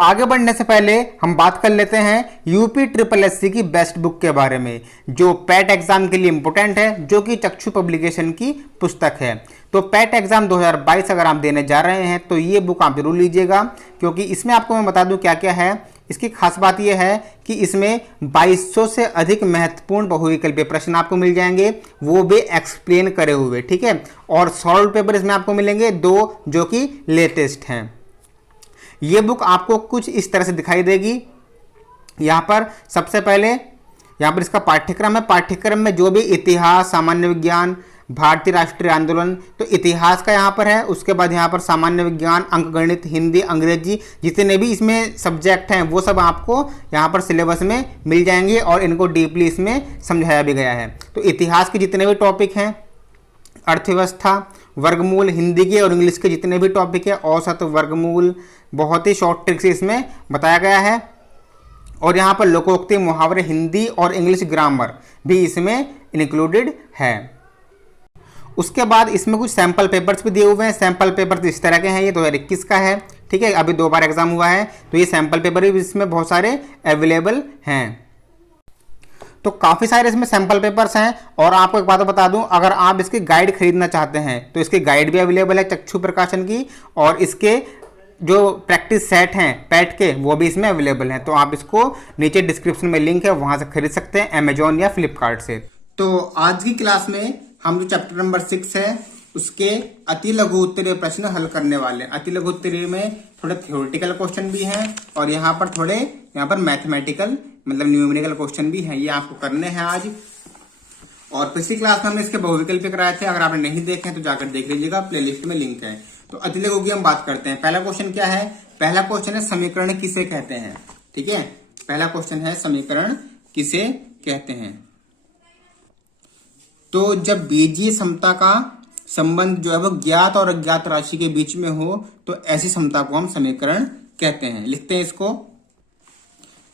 आगे बढ़ने से पहले हम बात कर लेते हैं यूपी ट्रिपल एससी की बेस्ट बुक के बारे में, जो पैट एग्जाम के लिए इंपॉर्टेंट है, जो कि चक्षु पब्लिकेशन की पुस्तक है। तो पैट एग्जाम 2022 अगर आप देने जा रहे हैं तो ये बुक आप जरूर लीजिएगा, क्योंकि इसमें आपको मैं बता दूं क्या क्या है। इसकी खास बात यह है कि इसमें 2200 से अधिक महत्वपूर्ण बहुविकल्पीय प्रश्न आपको मिल जाएंगे, वो भी एक्सप्लेन करे हुए, ठीक है। और सॉल्व पेपर इसमें आपको मिलेंगे 2, जो कि लेटेस्ट हैं। ये बुक आपको कुछ इस तरह से दिखाई देगी। यहाँ पर सबसे पहले यहाँ पर इसका पाठ्यक्रम है। पाठ्यक्रम में जो भी इतिहास, सामान्य विज्ञान, भारतीय राष्ट्रीय आंदोलन, तो इतिहास का यहाँ पर है। उसके बाद यहाँ पर सामान्य विज्ञान, अंकगणित, हिंदी, अंग्रेजी, जितने भी इसमें सब्जेक्ट हैं वो सब आपको यहाँ पर सिलेबस में मिल जाएंगे और इनको डीपली इसमें समझाया भी गया है। तो इतिहास के जितने भी टॉपिक हैं, अर्थव्यवस्था, वर्गमूल, हिंदी के और इंग्लिश के जितने भी टॉपिक है, औसत, वर्गमूल, बहुत ही शॉर्ट ट्रिक से इसमें बताया गया है। और यहाँ पर लोकोक्ति, मुहावरे, हिंदी और इंग्लिश ग्रामर भी इसमें इंक्लूडेड है। उसके बाद इसमें कुछ सैंपल पेपर्स भी दिए हुए हैं। सैंपल पेपर्स इस तरह के हैं, ये 2021 का है, ठीक है। अभी 2 बार एग्जाम हुआ है, तो ये सैंपल पेपर भी इसमें बहुत सारे अवेलेबल हैं। तो काफ़ी सारे इसमें सैंपल पेपर्स हैं। और आपको एक बात बता दूं, अगर आप इसकी गाइड खरीदना चाहते हैं तो इसकी गाइड भी अवेलेबल है चक्षु प्रकाशन की, और इसके जो प्रैक्टिस सेट हैं पैट के वो भी इसमें अवेलेबल हैं। तो आप इसको नीचे डिस्क्रिप्शन में लिंक है, वहां से खरीद सकते हैं, अमेजोन या फ्लिपकार्ट से। तो आज की क्लास में हम जो चैप्टर नंबर 6 है उसके अति लघु उत्तरीय प्रश्न हल करने वाले हैं। अति लघु उत्तरीय में थोड़े थ्योरेटिकल क्वेश्चन भी हैं और यहाँ पर मैथमेटिकल मतलब न्यूमेरिकल क्वेश्चन भी हैं। ये आपको करने हैं आज। और पिछली क्लास में हमने इसके बहुविकल्पी कराए थे, अगर आपने नहीं देखे तो जाकर देख लीजिएगा, प्लेलिस्ट में लिंक है। तो अति लघु की हम बात करते हैं। पहला क्वेश्चन क्या है? पहला क्वेश्चन है समीकरण किसे कहते हैं, ठीक है। पहला क्वेश्चन है समीकरण किसे कहते हैं। तो जब बीजीय समता का संबंध जो है वो ज्ञात और अज्ञात राशि के बीच में हो तो ऐसी समता को हम समीकरण कहते हैं। लिखते हैं इसको।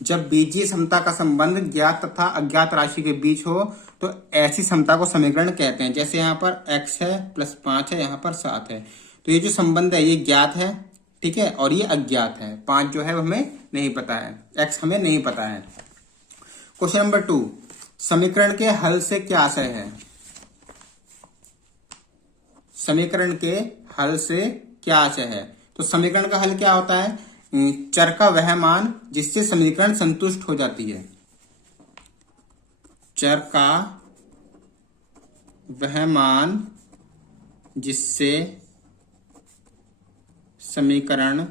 जब बीजीय समता का संबंध ज्ञात तथा अज्ञात राशि के बीच हो तो ऐसी समता को समीकरण कहते हैं। जैसे यहाँ पर x है प्लस 5 है, यहाँ पर 7 है, तो ये जो संबंध है ये ज्ञात है, ठीक है, और ये अज्ञात है। 5 जो है हमें नहीं पता है, x हमें नहीं पता है। क्वेश्चन नंबर 2, समीकरण के हल से क्या आशय है? समीकरण के हल से क्या आशय है? तो समीकरण का हल क्या होता है? चर का वह मान जिससे समीकरण संतुष्ट हो जाती है। चर का वह मान जिससे समीकरण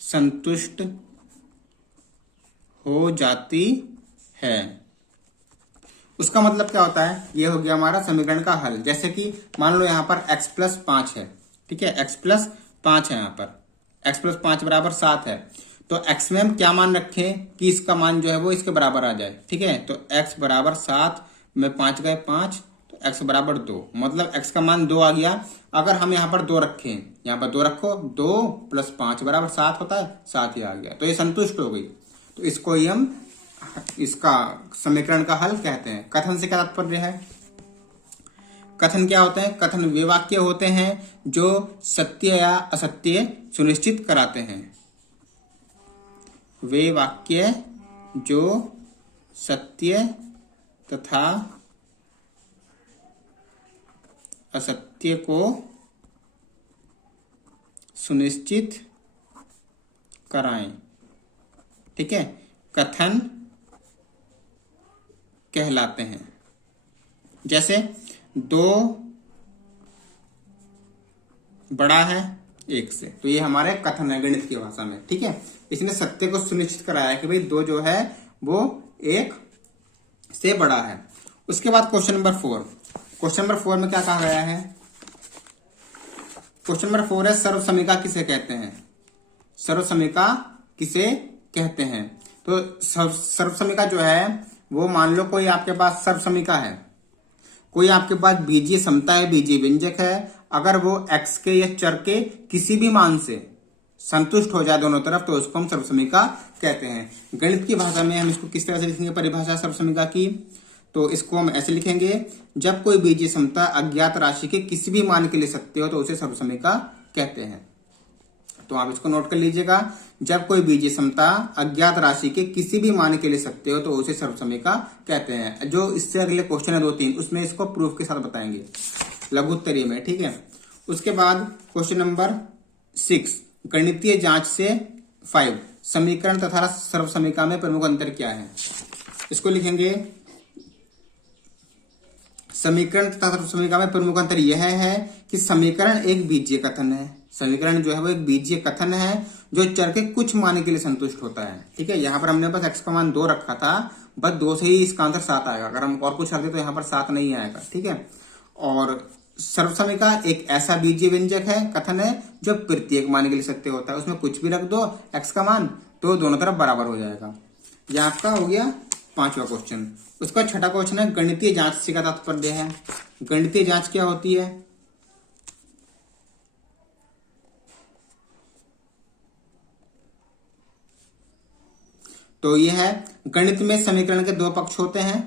संतुष्ट हो जाती है। उसका मतलब क्या होता है? ये हो गया हमारा समीकरण का हल। जैसे कि मान लो यहाँ पर x प्लस 5 है, ठीक है, x प्लस 5 है, यहाँ पर x प्लस 5 बराबर 7 है। तो x में हम क्या मान रखें कि इसका मान जो है वो इसके बराबर आ जाए, ठीक है। तो x बराबर 7 में 5 गए 5, तो x बराबर 2, मतलब x का मान 2 आ गया। अगर हम यहाँ पर 2 रखें, यहाँ पर 2 रखो, 2 प्लस 5 बराबर 7 होता है, 7 ही आ गया, तो ये संतुष्ट हो गई। तो इसको ही हम इसका समीकरण का हल कहते हैं। कथन से क्या तात्पर्य है? कथन क्या होते हैं? कथन वे वाक्य होते हैं जो सत्य या असत्य सुनिश्चित कराते हैं। वे वाक्य जो सत्य तथा असत्य को सुनिश्चित कराएं, ठीक है, कथन कहलाते हैं। जैसे 2 बड़ा है 1 से, तो ये हमारे कथन है गणित की भाषा में, ठीक है। इसने सत्य को सुनिश्चित कराया कि भाई 2 जो है वो 1 से बड़ा है। उसके बाद क्वेश्चन नंबर 4। क्वेश्चन नंबर 4 में क्या कहा गया है? क्वेश्चन नंबर 4 है सर्वसमीका किसे कहते हैं? सर्वसमीका किसे कहते हैं? तो सर्वसमीका जो है वो मान लो कोई आपके पास सर्वसमीका है, कोई आपके पास बीजीय समता है, बीजीय व्यंजक है, अगर वो x के या चर के किसी भी मान से संतुष्ट हो जाए दोनों तरफ तो उसको हम सर्वसमीका कहते हैं। गणित की भाषा में हम इसको किस तरह से लिखेंगे परिभाषा सर्वसमीका की? तो इसको हम ऐसे लिखेंगे, जब कोई बीजीय समता अज्ञात राशि के किसी भी मान के लिए सत्य हो तो उसे सर्वसमीका कहते हैं। तो आप इसको नोट कर लीजिएगा। जब कोई बीजीय समता अज्ञात राशि के किसी भी मान के ले सकते हो तो उसे सर्वसमीका कहते हैं। जो इससे अगले क्वेश्चन है 2-3, उसमें इसको प्रूफ के साथ बताएंगे लघु उत्तरीय में, ठीक है। उसके बाद क्वेश्चन नंबर 6, गणितीय जांच से 5, समीकरण तथा सर्वसमीका में प्रमुख अंतर क्या है। इसको लिखेंगे, समीकरण तथा सर्वसमीका में प्रमुख अंतर यह है कि समीकरण एक बीजीय कथन है। समीकरण जो है वो एक बीजीय कथन है जो चर के कुछ मान के लिए संतुष्ट होता है, ठीक है। यहाँ पर हमने बस x का मान 2 रखा था, बस 2 से ही इसका आंसर 7 आएगा। अगर हम और कुछ रखते तो यहाँ पर 7 नहीं आएगा, ठीक है। और सर्वसमीका एक ऐसा बीजीय व्यंजक है, कथन है, जो प्रत्येक मान के लिए सत्य होता है। उसमें कुछ भी रख दो x का मान तो दोनों तरफ बराबर हो जाएगा। यह आपका हो गया 5वां क्वेश्चन। उसका 6ठा क्वेश्चन है, गणितीय जांच से क्या तात्पर्य है। गणितीय जांच क्या होती है। तो यह है, गणित में समीकरण के 2 पक्ष होते हैं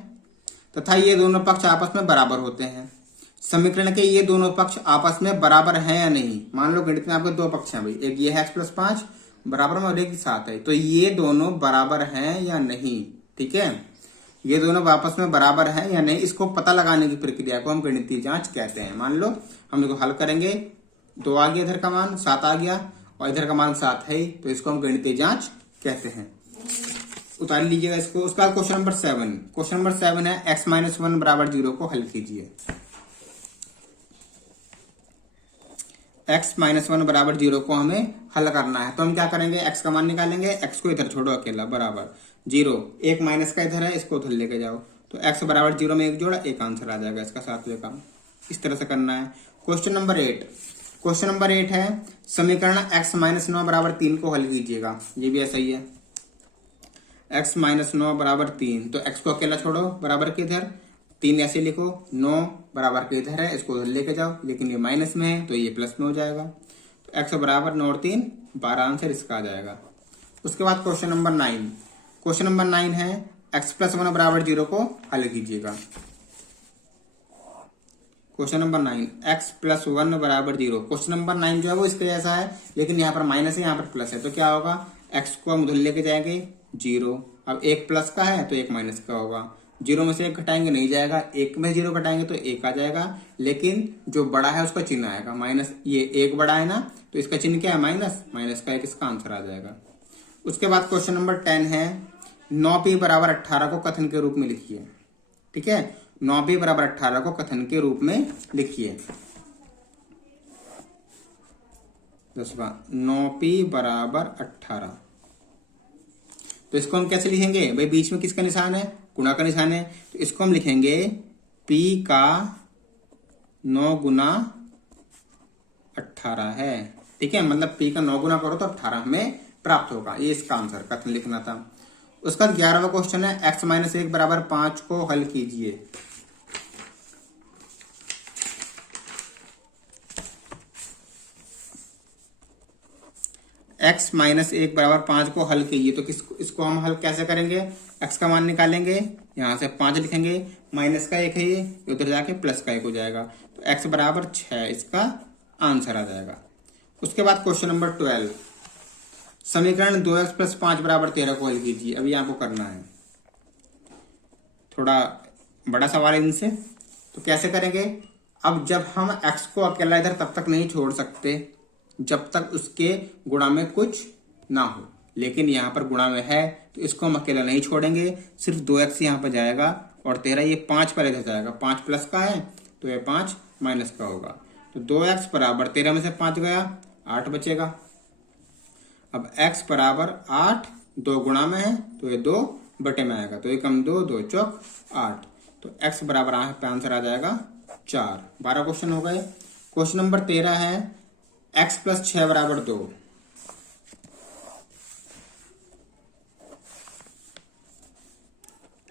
तथा ये दोनों पक्ष आपस में बराबर होते हैं। समीकरण के ये दोनों पक्ष आपस में बराबर हैं या नहीं। मान लो गणित में आपके 2 पक्ष हैं भाई, एक ये है x+5 बराबर में और एक 7 है, तो ये दोनों बराबर हैं या नहीं, ठीक है। ये दोनों आपस में बराबर हैं या नहीं, इसको पता लगाने की प्रक्रिया को हम गणितीय जांच कहते हैं। मान लो हम इसको हल करेंगे, 2 आ गया, इधर का मान 7 आ गया और इधर का मान 7 है, तो इसको हम गणितीय जांच कहते हैं। उतार लीजिएगा इसको। उसका क्वेश्चन नंबर 7, क्वेश्चन नंबर 7 है, x-1 बराबर 0 को हल कीजिए। x-1 बराबर 0 को हमें हल करना है, तो हम क्या करेंगे, x का मान निकालेंगे, x को इधर छोड़ो अकेला, बराबर 0, एक माइनस का इधर है, इसको उधर लेके जाओ, तो x बराबर 0 में 1 जोड़ा, 1 आंसर आ जाएगा इसका 7वें का। इस तरह से करना है। क्वेश्चन नंबर 8, क्वेश्चन नंबर 8 है, समीकरण x-9 बराबर 3 को हल कीजिएगा। ये भी ऐसा ही है, x-9 बराबर 3, तो x को अकेला छोड़ो, बराबर के इधर 3 ऐसे लिखो, 9 बराबर के इधर है, इसको उधर लेके जाओ, लेकिन ये माइनस में है तो ये प्लस में हो जाएगा। तो x बराबर 9 और 3 12 आंसर इसका आ जाएगा। उसके बाद क्वेश्चन नंबर 9, क्वेश्चन नंबर 9 है, x+1 बराबर 0 को हल कीजिएगा। क्वेश्चन नंबर 9, x+1 बराबर 0। क्वेश्चन नंबर 9 जो है वो इसके जैसा है, लेकिन यहाँ पर माइनस है, यहाँ पर प्लस है, तो क्या होगा, x को हम उधर लेके जाएंगे 0। अब एक प्लस का है तो एक माइनस का होगा, 0 में से 1 घटाएंगे नहीं जाएगा, 1 में 0 घटाएंगे तो 1 आ जाएगा, लेकिन जो बड़ा है उसका चिन्ह आएगा माइनस। ये 1 बड़ा है ना, तो इसका चिन्ह क्या है, माइनस, माइनस का 1, इसका आंसर आ जाएगा। उसके बाद क्वेश्चन नंबर 10 है, 9p बराबर 18 को कथन के रूप में लिखिए, ठीक है। 9p बराबर 18 को कथन के रूप में लिखिए। 9p बराबर 18, तो इसको हम कैसे लिखेंगे भाई, बीच में किसका निशान है, गुणा का निशान है, तो इसको हम लिखेंगे p का 9 गुना 18 है, ठीक है। मतलब p का 9 गुना करो तो 18 हमें प्राप्त होगा, ये इसका आंसर कथन लिखना था। उसका 11वां क्वेश्चन है, x-1 बराबर 5 को हल कीजिए। x-1 बराबर 5 को हल कीजिए, तो इसको हम हल कैसे करेंगे, x का मान निकालेंगे, यहाँ से 5 लिखेंगे, माइनस का 1 है ये, उधर जाके प्लस का 1 हो जाएगा, तो x बराबर 6 इसका आंसर आ जाएगा। उसके बाद क्वेश्चन नंबर 12, समीकरण 2x + 5 बराबर 13 को हल कीजिए। अभी आपको करना है, थोड़ा बड़ा सवाल है इनसे, तो कैसे करेंगे। अब जब हम x को अकेला इधर तब तक नहीं छोड़ सकते जब तक उसके गुणा में कुछ ना हो, लेकिन यहाँ पर गुणा में है तो इसको हम अकेला नहीं छोड़ेंगे, सिर्फ 2x यहाँ पर जाएगा और 13, ये 5 पर इधर जाएगा, 5 प्लस का है तो ये 5 माइनस का होगा, तो 2x बराबर 13 में से 5 गया, 8 बचेगा। अब x बराबर 8, 2 गुणा में है तो ये 2 बटे में आएगा, तो 1 कम 2, 2 चौक 8, तो x बराबर आंसर आ जाएगा 4। 12 क्वेश्चन हो गए। क्वेश्चन नंबर 13 है, x + 6 बराबर 2।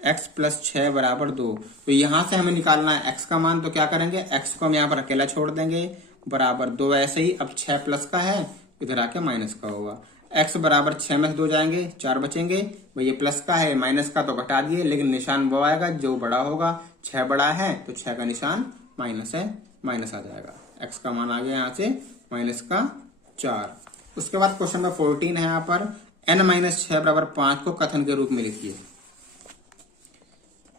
x + 6 बराबर 2, तो यहां से हमें निकालना है x का मान, तो क्या करेंगे, x को हम यहाँ पर अकेला छोड़ देंगे, बराबर 2 ऐसे ही। अब 6 प्लस का है, इधर आके माइनस का होगा, x बराबर 6 में से 2 जाएंगे, 4 बचेंगे। भाई ये प्लस का है, माइनस का तो घटा दिए, लेकिन निशान वो आएगा जो बड़ा होगा, 6 बड़ा है तो 6 का निशान माइनस है, माइनस आ जाएगा, x का मान आ गया यहाँ से -4। उसके बाद क्वेश्चन नंबर 14 है यहाँ पर n-6 बराबर 5 को कथन के रूप में लिखिए।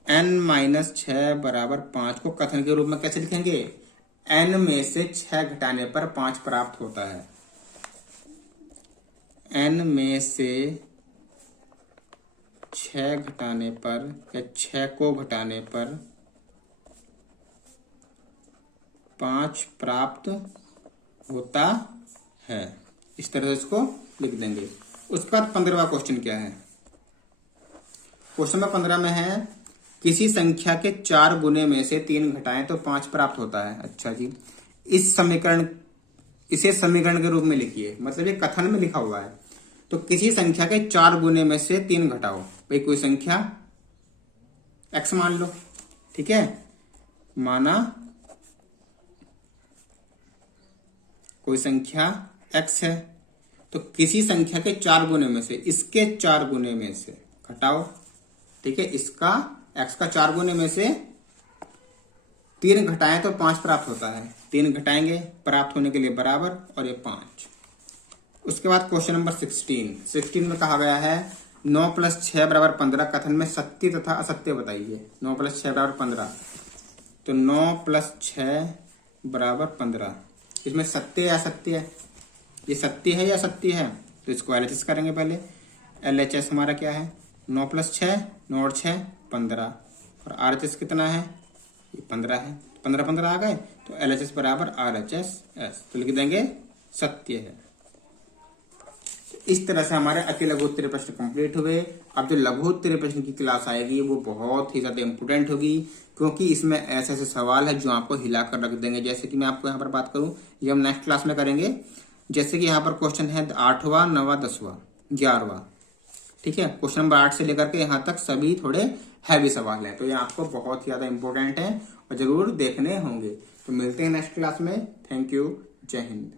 n-6 बराबर 5 को कथन के रूप में कैसे लिखेंगे? n में से 6 घटाने पर 5 प्राप्त होता है। n में से 6 घटाने पर या 6 को घटाने पर 5 प्राप्त होता है। इस तरह से इसको लिख देंगे। उसके बाद 15वां क्वेश्चन क्या है? क्वेश्चन नंबर 15 में है किसी संख्या के 4 गुने में से 3 घटाएं तो 5 प्राप्त होता है। अच्छा जी, इसे समीकरण के रूप में लिखिए, मतलब ये कथन में लिखा हुआ है। तो किसी संख्या के 4 गुने में से 3 घटाओ। भाई कोई संख्या x मान लो, ठीक है, माना कोई संख्या x है, तो किसी संख्या के 4 गुने में से, इसके 4 गुने में से घटाओ, ठीक है, इसका x का 4 गुने में से 3 घटाएं तो 5 प्राप्त होता है। 3 घटाएंगे प्राप्त होने के लिए बराबर, और ये 5। उसके बाद क्वेश्चन नंबर 16 में कहा गया है 9 + 6 बराबर 15 कथन में सत्य तथा असत्य बताइए। 9 + 6 बराबर 15, तो 9 + 6 बराबर 15, इसमें सत्य या असत्य है? ये सत्य है या असत्य है? तो इसको LHS करेंगे पहले। LHS हमारा क्या है? 9 + 6, 9 और 6 15, और RHS कितना है? ये 15 है। 15 आ गए, तो LHS बराबर RHS S, तो लिख देंगे सत्य है। इस तरह से हमारे अति लघु उत्तरीय प्रश्न कंप्लीट हुए। अब जो लघु उत्तरीय प्रश्न की क्लास आएगी वो बहुत ही ज्यादा इंपोर्टेंट होगी, क्योंकि इसमें ऐसे ऐसे सवाल है जो आपको हिलाकर रख देंगे। जैसे कि मैं आपको यहाँ पर बात करूं, ये हम नेक्स्ट क्लास में करेंगे। जैसे कि यहाँ पर क्वेश्चन है 8वां, 9वां, 10वां, 11वां, ठीक है। क्वेश्चन नंबर 8 से लेकर के यहाँ तक सभी थोड़े हैवी सवाल है, तो ये आपको बहुत ही ज्यादा इंपॉर्टेंट है और जरूर देखने होंगे। तो मिलते हैं नेक्स्ट क्लास में। थैंक यू, जय हिंद।